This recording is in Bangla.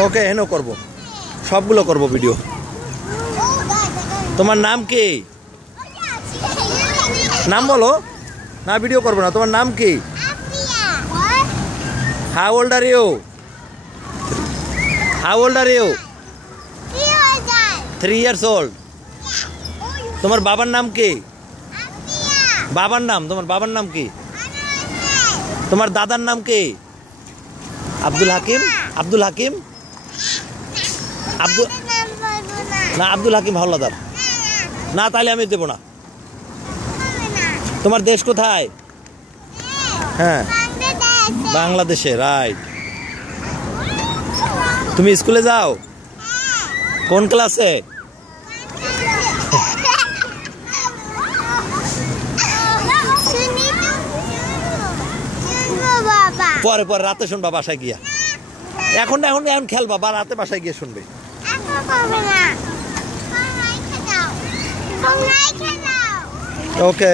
ওকে হেনো করব, সবগুলো করব ভিডিও। তোমার নাম কি? নাম বলো না, ভিডিও করবো না। তোমার নাম কি? How old are you? How old are you? 3 years old. তোমার বাবার নাম কি? বাবার নাম, তোমার বাবার নাম কি? তোমার দাদার নাম কি? আব্দুল হাকিম। আব্দুল হাকিম না, আব্দুল হাকিম হাওলাদার না, তাহলে আমি দেবো না। তোমার দেশ কোথায়? হ্যাঁ, বাংলাদেশে। রাইট। তুমি স্কুলে যাও? কোন ক্লাসে? পরে পরে রাতে শুনবা বাসায় গিয়া। এখন খেলবা, বা রাতে বাসায় গিয়ে শুনবে। ওকে।